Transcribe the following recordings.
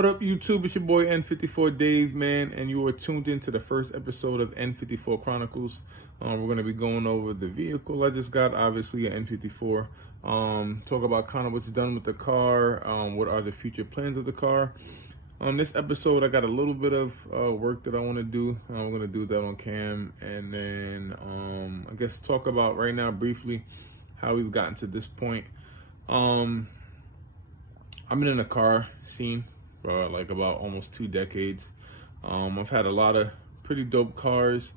What up, YouTube? It's your boy N54 Dave, man, and you are tuned into the first episode of N54 Chronicles. We're going to be going over the vehicle I just got, obviously, an N54. Talk about kind of what's done with the car, what are the future plans of the car. This episode, I got a little bit of work that I want to do. I'm going to do that on cam, and then I guess talk about right now briefly how we've gotten to this point. I've been in the car scene for like about almost 2 decades. I've had a lot of pretty dope cars.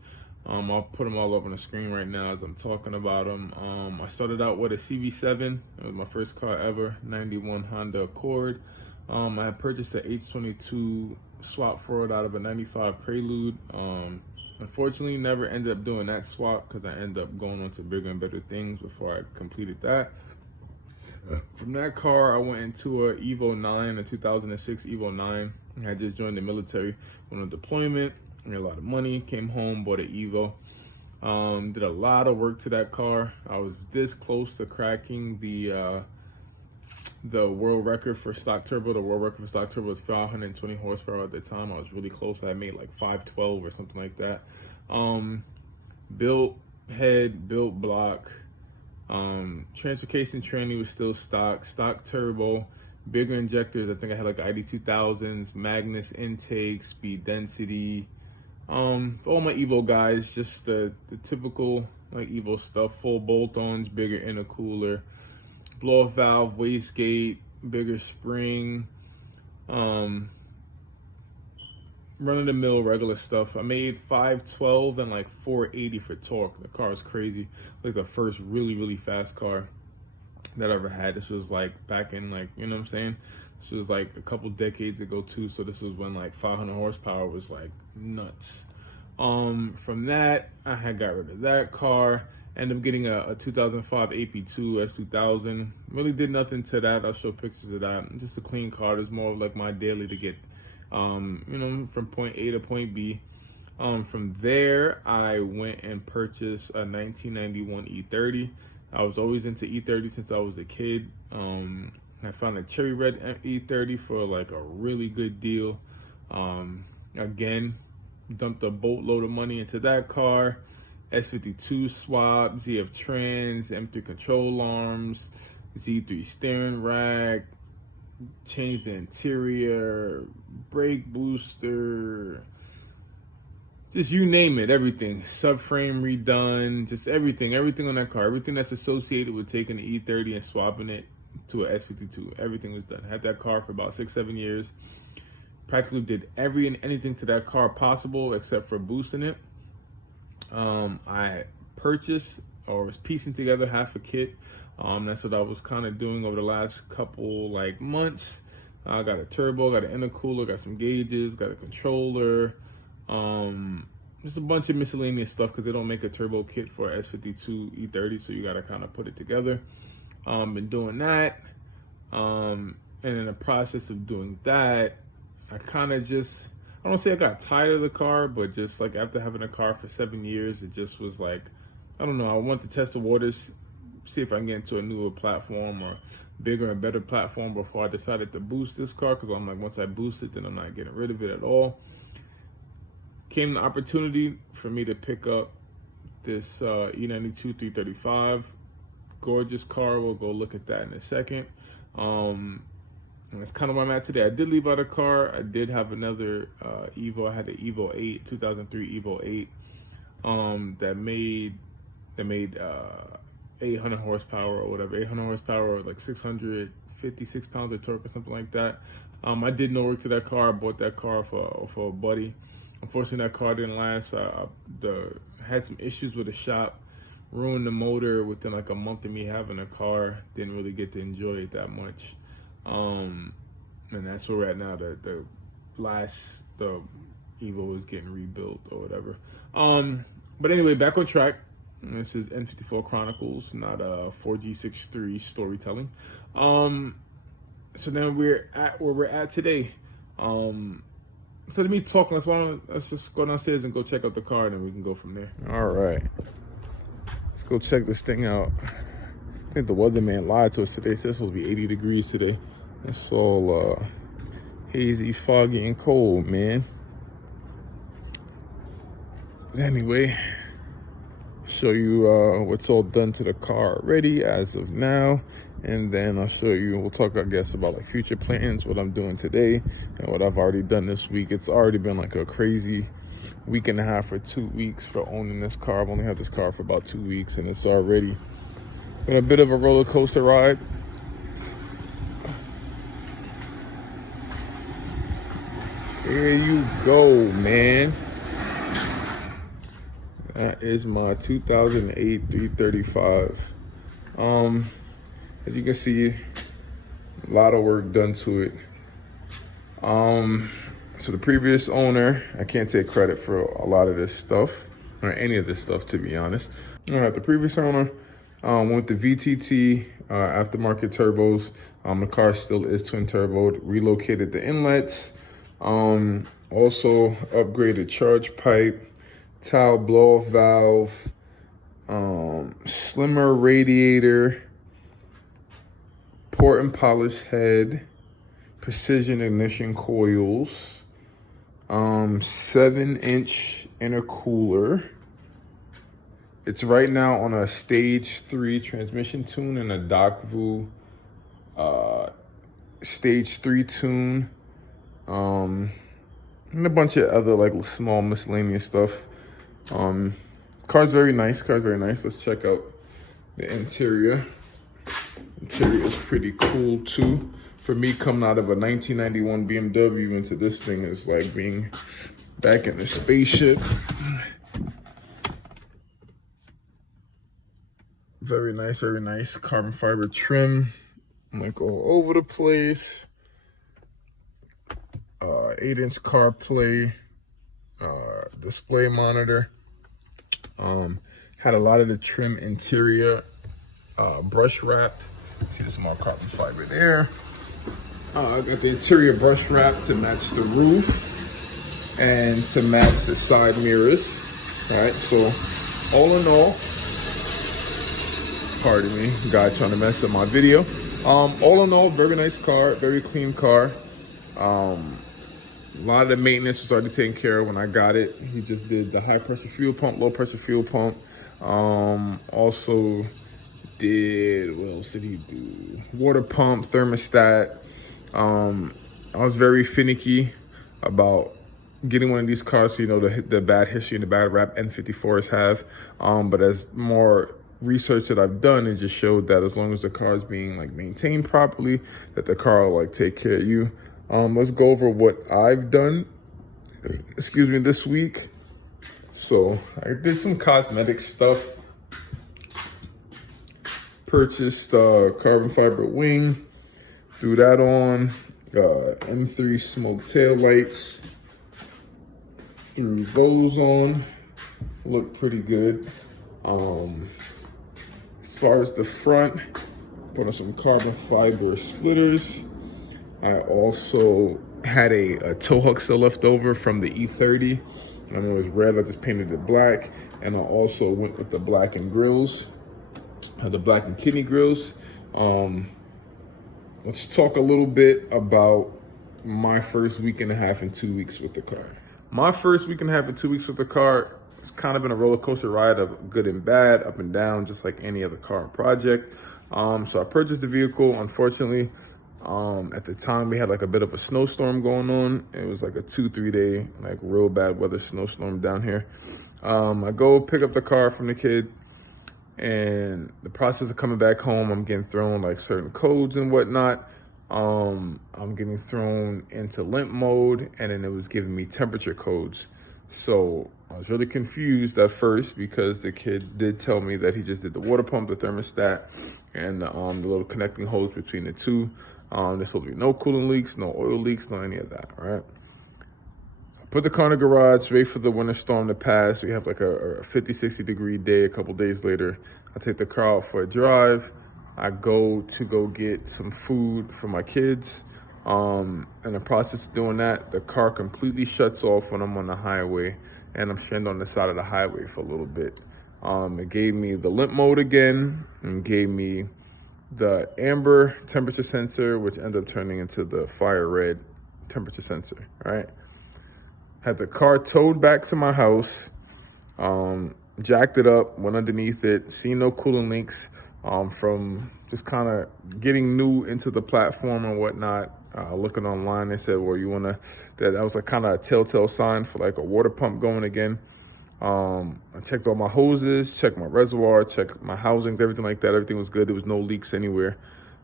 I'll put them all up on the screen right now as I'm talking about them. I started out with a CB7. It was my first car ever, 91 Honda Accord. I had purchased an H22 swap for it out of a 95 Prelude. Unfortunately, never ended up doing that swap because I ended up going on to bigger and better things before I completed that. From that car, I went into a Evo 9, a 2006 Evo 9. I had just joined the military, went on deployment, made a lot of money, came home, bought an Evo. Did a lot of work to that car. I was this close to cracking the world record for stock turbo. The world record for stock turbo was 520 horsepower at the time. I was really close. I had made like 512 or something like that. Built head, built block. Transfer case and tranny was still stock turbo, bigger injectors. I think I had like ID2000s, Magnus intake, speed density. For all my Evo guys, just the typical like Evo stuff, full bolt-ons, bigger intercooler, blow-off valve, wastegate, bigger spring, run-of-the-mill regular stuff. I made 512 and like 480 for torque. The car is crazy. Like the first really fast car that I ever had. This was like back in like, you know what I'm saying? This was like a couple decades ago too. So this was when like 500 horsepower was like nuts. From that, I had got rid of that car. Ended up getting a 2005 AP2 S2000. Really did nothing to that. I'll show pictures of that. Just a clean car. It's more of like my daily to get from point A to point B. From there, I went and purchased a 1991 E30. I was always into E30 since I was a kid. I found a cherry red E30 for like a really good deal. Again, dumped a boatload of money into that car. S52 swap, ZF trans, M3 control arms, Z3 steering rack, changed the interior, brake booster, just you name it, everything. Subframe redone, just everything on that car. Everything that's associated with taking the E30 and swapping it to an S52. Everything was done. Had that car for about 6-7 years. Practically did every and anything to that car possible except for boosting it. I purchased or was piecing together half a kit. That's what I was kind of doing over the last couple like months. I got a turbo, got an intercooler, got some gauges, got a controller, just a bunch of miscellaneous stuff because they don't make a turbo kit for S52 E30, so you got to kind of put it together. Been doing that, and in the process of doing that, I kind of just, I don't say I got tired of the car, but just like after having a car for 7 years, it just was like, I don't know, I want to test the waters, see if I can get into a newer platform or bigger and better platform before I decided to boost this car, because I'm like, once I boost it, then I'm not getting rid of it at all. Came the opportunity for me to pick up this E92 335. Gorgeous car. We'll go look at that in a second. And that's kind of where I'm at today. I did leave out a car. I did have another Evo. I had the Evo 8, 2003 Evo 8 that made 800 horsepower or whatever, 800 horsepower or like 656 pounds of torque or something like that. I did no work to that car. I bought that car for a buddy. Unfortunately, that car didn't last. Had some issues with the shop, ruined the motor within like a month of me having a car. Didn't really get to enjoy it that much. And that's where we're at now. The Evo is getting rebuilt or whatever. But anyway, back on track. This is N54 Chronicles, not 4G63 storytelling. So then we're at where we're at today. So let me talk. Let's just go downstairs and go check out the car, and then we can go from there. All right, let's go check this thing out. I think the weatherman lied to us today. It says it's supposed to be 80 degrees today. It's all hazy, foggy, and cold, man. But anyway, show you what's all done to the car already as of now, and then I'll show you, we'll talk, I guess, about like future plans, what I'm doing today and what I've already done this week. It's already been like a crazy week and a half or 2 weeks for owning this car. I've only had this car for about 2 weeks, and it's already been a bit of a roller coaster ride. There you go, man. That is my 2008 335. As you can see, a lot of work done to it. So the previous owner, I can't take credit for a lot of this stuff, or any of this stuff, to be honest. All right, the previous owner went with the VTT aftermarket turbos. The car still is twin turboed. Relocated the inlets. Also upgraded charge pipe, towel blow-off valve, slimmer radiator, port and polish head, precision ignition coils, 7-inch intercooler. It's right now on a stage 3 transmission tune and a Docvu stage 3 tune, and a bunch of other like small miscellaneous stuff. Car's very nice. Let's check out the interior. Interior is pretty cool too. For me, coming out of a 1991 BMW into this thing is like being back in the spaceship. Very nice. Carbon fiber trim, like all over the place. 8-inch CarPlay display monitor. Had a lot of the trim interior brush wrapped. See, there's more carbon fiber there. I got the interior brush wrapped to match the roof and to match the side mirrors. All right, so all in all, pardon me, guy trying to mess up my video. All in all, very nice car, very clean car. A lot of the maintenance was already taken care of when I got it. He just did the high pressure fuel pump, low pressure fuel pump. Also did, what else did he do? Water pump, thermostat. I was very finicky about getting one of these cars, so you know the bad history and the bad rap N54s have. But as more research that I've done, it just showed that as long as the car is being like maintained properly, that the car will like take care of you. Let's go over what I've done, this week. So I did some cosmetic stuff. Purchased carbon fiber wing, threw that on. M3 smoke tail lights, threw those on. Look pretty good. As far as the front, put on some carbon fiber splitters. I also had a tow hook still left over from the E30. I know it was red, I just painted it black. And I also went with the black and grills, the black and kidney grills. Let's talk a little bit about my first week and a half and 2 weeks with the car. My first week and a half and 2 weeks with the car, it's kind of been a roller coaster ride of good and bad, up and down, just like any other car project. So I purchased the vehicle. Unfortunately, at the time we had like a bit of a snowstorm going on. It was like a 2-3 day, like real bad weather snowstorm down here. I go pick up the car from the kid, and the process of coming back home, I'm getting thrown like certain codes and whatnot. I'm getting thrown into limp mode, and then it was giving me temperature codes. So I was really confused at first because the kid did tell me that he just did the water pump, the thermostat, and the little connecting hose between the two. There's supposed to be no coolant leaks, no oil leaks, no any of that, right? I put the car in the garage, wait for the winter storm to pass. We have like a 50, 60 degree day. A couple days later, I take the car out for a drive. I go get some food for my kids. In the process of doing that, the car completely shuts off when I'm on the highway, and I'm stranded on the side of the highway for a little bit. It gave me the limp mode again, and gave me the amber temperature sensor, which ended up turning into the fire red temperature sensor, all right? Had the car towed back to my house, jacked it up, went underneath it, seen no coolant leaks from just kind of getting new into the platform and whatnot. Looking online, they said, well, you want to, that was a kind of a telltale sign for like a water pump going again. I checked all my hoses, checked my reservoir, checked my housings, everything like that. Everything was good. There was no leaks anywhere.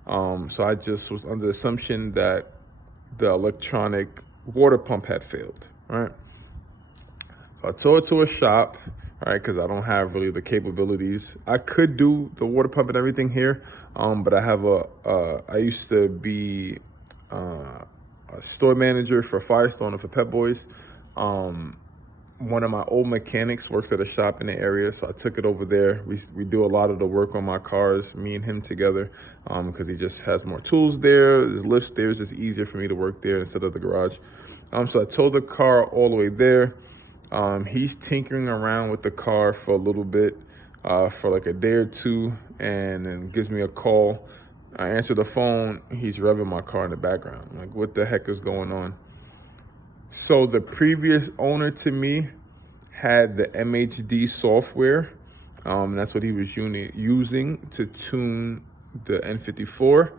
So I just was under the assumption that the electronic water pump had failed, right? So I towed it to a shop, right, because I don't have really the capabilities. I could do the water pump and everything here, but I have I used to be a store manager for Firestone and for Pep Boys. One of my old mechanics works at a shop in the area, so I took it over there. We do a lot of the work on my cars, me and him together, because he just has more tools there. There's lifts there. It's just easier for me to work there instead of the garage. So I towed the car all the way there. He's tinkering around with the car for a little bit, for like a day or two, and then gives me a call. I answer the phone. He's revving my car in the background. I'm like, what the heck is going on? So the previous owner to me had the MHD software. That's what he was using to tune the N54.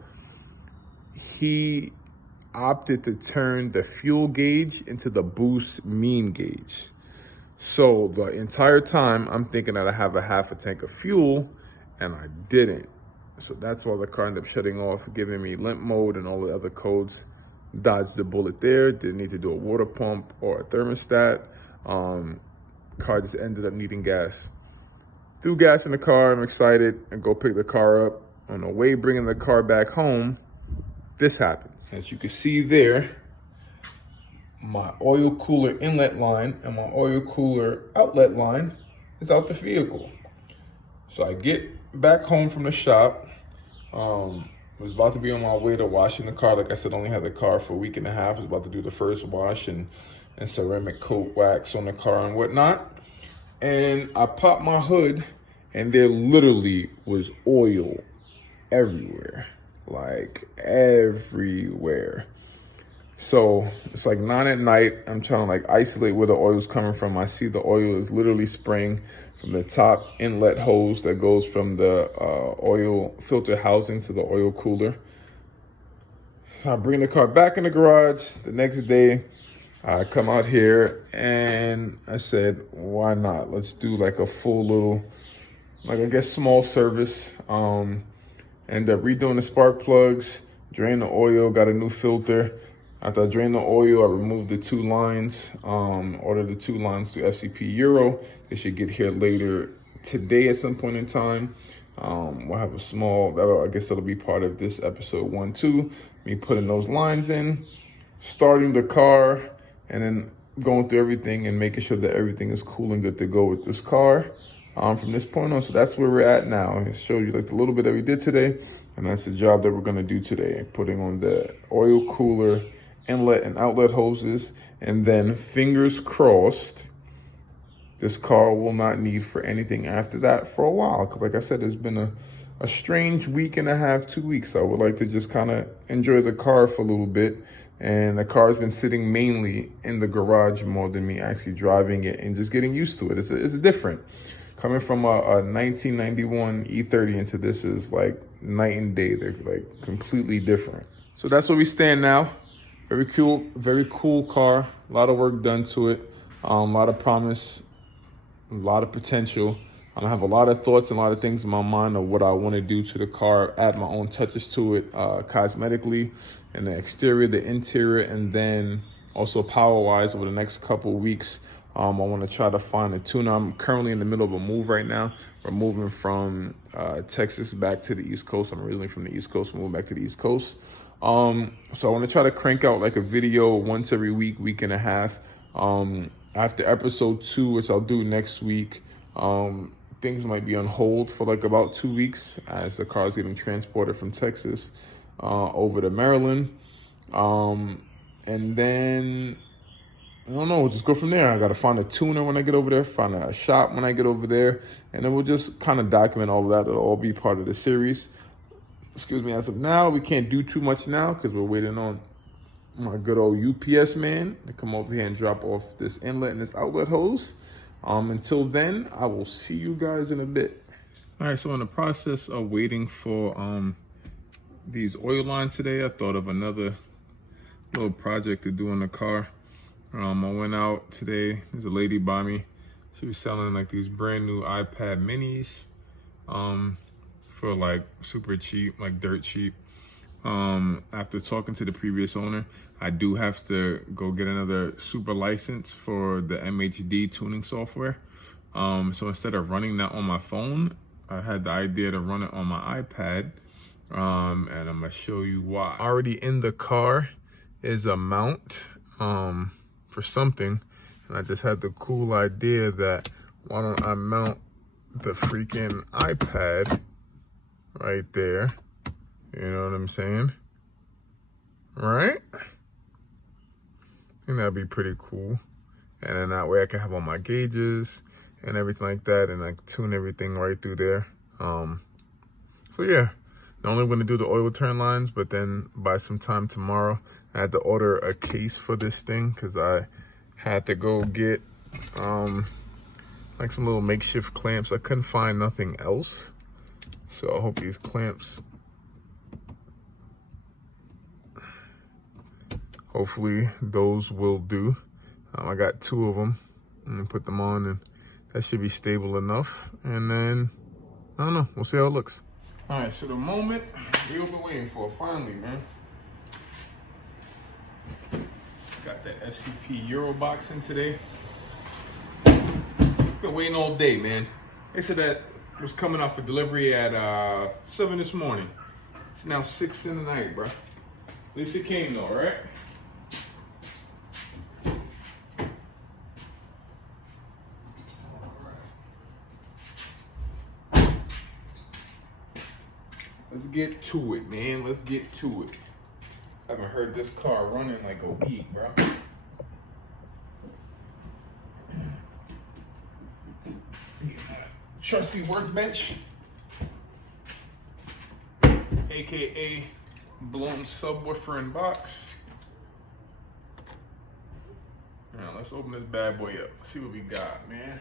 He opted to turn the fuel gauge into the boost mean gauge. So the entire time I'm thinking that I have a half a tank of fuel, and I didn't. So that's why the car ended up shutting off, giving me limp mode and all the other codes. Dodged the bullet there. Didn't need to do a water pump or a thermostat. Car just ended up needing gas. Threw gas in the car. I'm excited and go pick the car up. On the way bringing the car back home, this happens. As you can see there, my oil cooler inlet line and my oil cooler outlet line is out the vehicle. So I get back home from the shop. Was about to be on my way to washing the car. Like I said, only had the car for a week and a half. Was about to do the first wash and ceramic coat wax on the car and whatnot. And I popped my hood, and there literally was oil everywhere, like everywhere. So it's like 9 at night. I'm trying to like isolate where the oil is coming from. I see the oil is literally spraying from the top inlet hose that goes from the oil filter housing to the oil cooler. I bring the car back in the garage. The next day, I come out here and I said, why not? Let's do like a full little, like I guess small service. End up redoing the spark plugs, drain the oil, got a new filter. After I drained the oil, I removed the 2 lines, ordered the 2 lines through FCP Euro. They should get here later today at some point in time. We'll have a small, I guess that'll be part of this episode 1, 2. Me putting those lines in, starting the car, and then going through everything and making sure that everything is cool and good to go with this car from this point on. So that's where we're at now. I showed you like a little bit that we did today, and that's the job that we're gonna do today. Putting on the oil cooler, inlet and outlet hoses, and then fingers crossed, this car will not need for anything after that for a while. Because like I said, it's been a strange week and a half, 2 weeks. I would like to just kind of enjoy the car for a little bit. And the car's been sitting mainly in the garage more than me actually driving it and just getting used to it. It's different. Coming from a 1991 E30 into this is like night and day. They're like completely different. So that's where we stand now. Very cool car. A lot of work done to it. A lot of promise, a lot of potential. I have a lot of thoughts and a lot of things in my mind of what I want to do to the car, add my own touches to it cosmetically, and the exterior, the interior, and then also power-wise over the next couple weeks. I want to try to find a tuner. I'm currently in the middle of a move right now. We're moving from Texas back to the East Coast. I'm originally from the East Coast. We're moving back to the East Coast. So I want to try to crank out like a video once every week and a half. After episode 2, which I'll do next week, things might be on hold for like about 2 weeks as the car's getting transported from Texas over to Maryland. And then, I don't know, we'll just go from there. I got to find a tuner when I get over there, find a shop when I get over there, and then we'll just kind of document all of that. It'll all be part of the series. Excuse me, as of now, we can't do too much now because we're waiting on my good old UPS man to come over here and drop off this inlet and this outlet hose. Until then, I will see you guys in a bit. All right, so in the process of waiting for these oil lines today, I thought of another little project to do in the car. I went out today. There's a lady by me. She was selling like these brand new iPad minis for like super cheap, like dirt cheap. After talking to the previous owner, I do have to go get another super license for the MHD tuning software. So instead of running that on my phone, I had the idea to run it on my iPad. And I'm gonna show you why. Already in the car is a mount for something, and I just had the cool idea that why don't I mount the freaking iPad right there. You know what I'm saying? Right? I think that'd be pretty cool. And then that way I can have all my gauges and everything like that, and I can tune everything right through there. So yeah, not only going to do the oil turn lines, but then by sometime tomorrow, I had to order a case for this thing because I had to go get like some little makeshift clamps. I couldn't find nothing else. So I hope these clamps, hopefully those will do. I got 2 of them. I'm gonna put them on and that should be stable enough. And then, I don't know, we'll see how it looks. All right, so the moment we've been waiting for, finally, man. Got that FCP Euro box in today. Been waiting all day, man. They said that it was coming out for delivery at 7 this morning. It's now 6 in the night, bro. At least it came though, right? Let's get to it, man. Let's get to it. I haven't heard this car running like a week, bro. Trusty workbench, aka blown subwoofer and box. Now let's open this bad boy up. See what we got, man.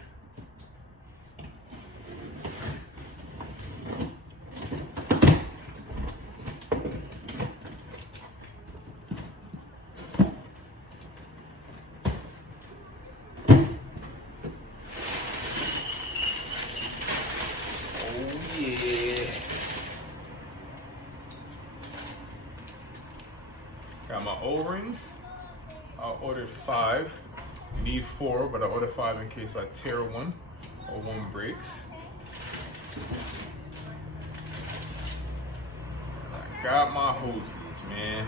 Got my O-rings. I ordered 5. You need 4, but I ordered 5 in case I tear one or one breaks. I got my hoses, man.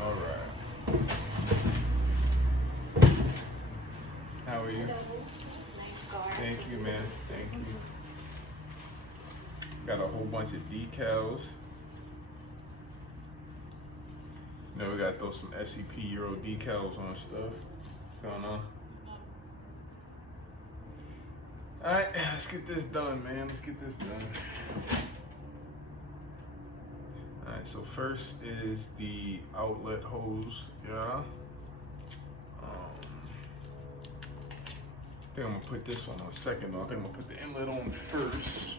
All right. How are you? Thank you, man. Thank you. Got a whole bunch of decals. You know, we gotta throw some FCP Euro decals on stuff. What's going on? All right, let's get this done, man. Let's get this done. All right, so first is the outlet hose, yeah. I think I'm gonna put this one on second though. I think I'm gonna put the inlet on first.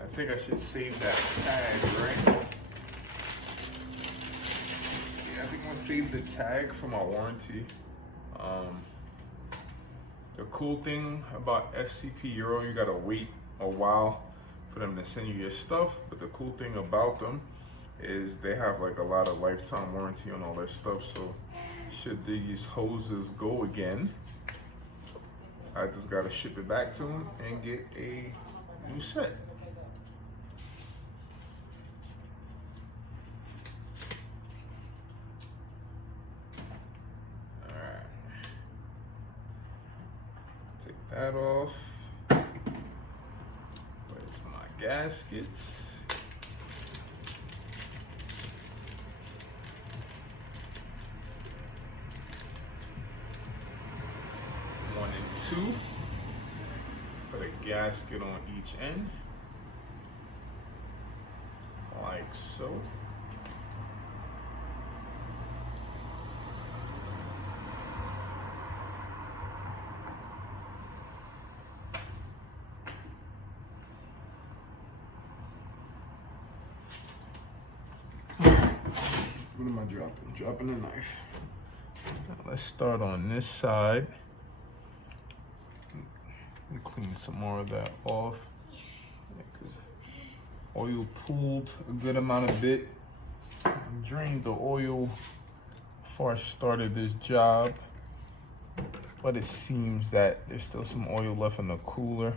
I think I should save that tag, right? Yeah, I think I'm gonna save the tag for my warranty. The cool thing about FCP Euro, you gotta wait a while for them to send you your stuff, but the cool thing about them is they have like a lot of lifetime warranty on all their stuff. So should these hoses go again, I just gotta ship it back to them and get a new set. Alright, take that off. Where's my gaskets? Two. Put a gasket on each end. like so. What am I dropping? Dropping a knife. Now let's start on this side. And clean some more of that off. Because oil pooled a good amount of bit. Drained the oil before I started this job. But it seems that there's still some oil left in the cooler.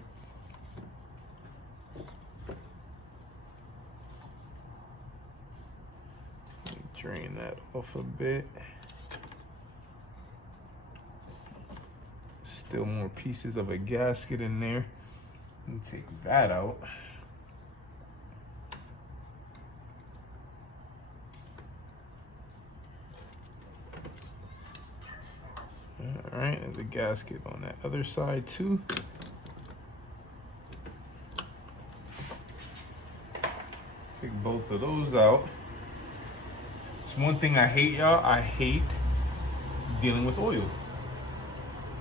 Drain that off a bit. Still more pieces of a gasket in there. Let me take that out. All right, there's a gasket on that other side too. Take both of those out. It's one thing I hate, y'all. I hate dealing with oil.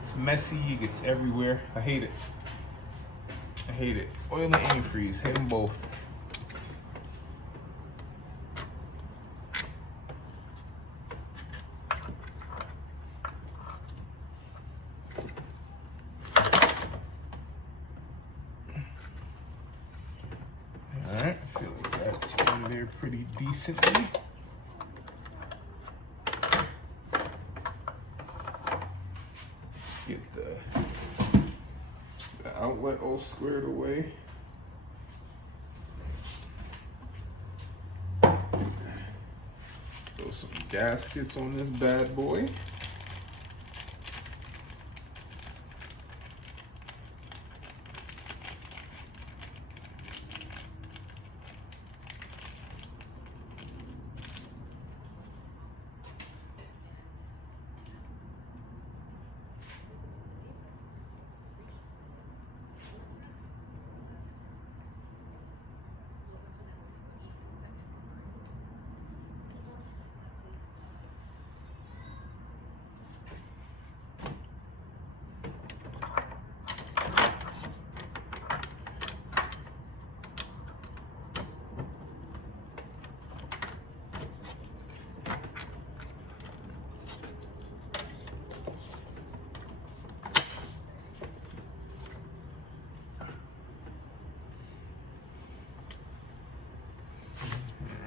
It's messy, it gets everywhere. I hate it. I hate it. Oil and antifreeze, hate them both. All right, I feel like that's in there pretty decently. Get the outlet all squared away. Throw some gaskets on this bad boy.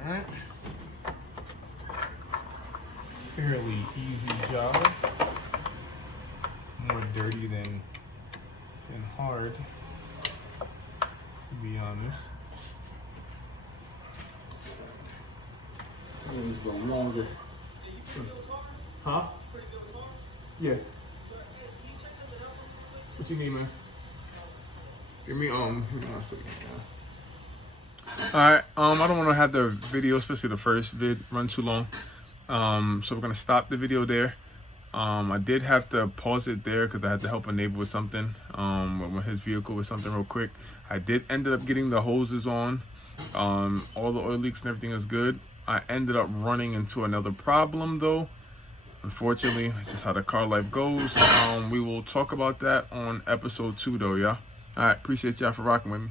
Alright. Fairly easy job. More dirty than hard, to be honest. It's going longer. Huh? Yeah. What you need, man? Give me one second. Alright, I don't want to have the video, especially the first vid, run too long. So we're gonna stop the video there. I did have to pause it there because I had to help a neighbor with something, with his vehicle with something real quick. I did ended up getting the hoses on. All the oil leaks and everything is good. I ended up running into another problem though. Unfortunately, it's just how the car life goes. We will talk about that on episode 2 though, yeah? Alright, appreciate y'all for rocking with me.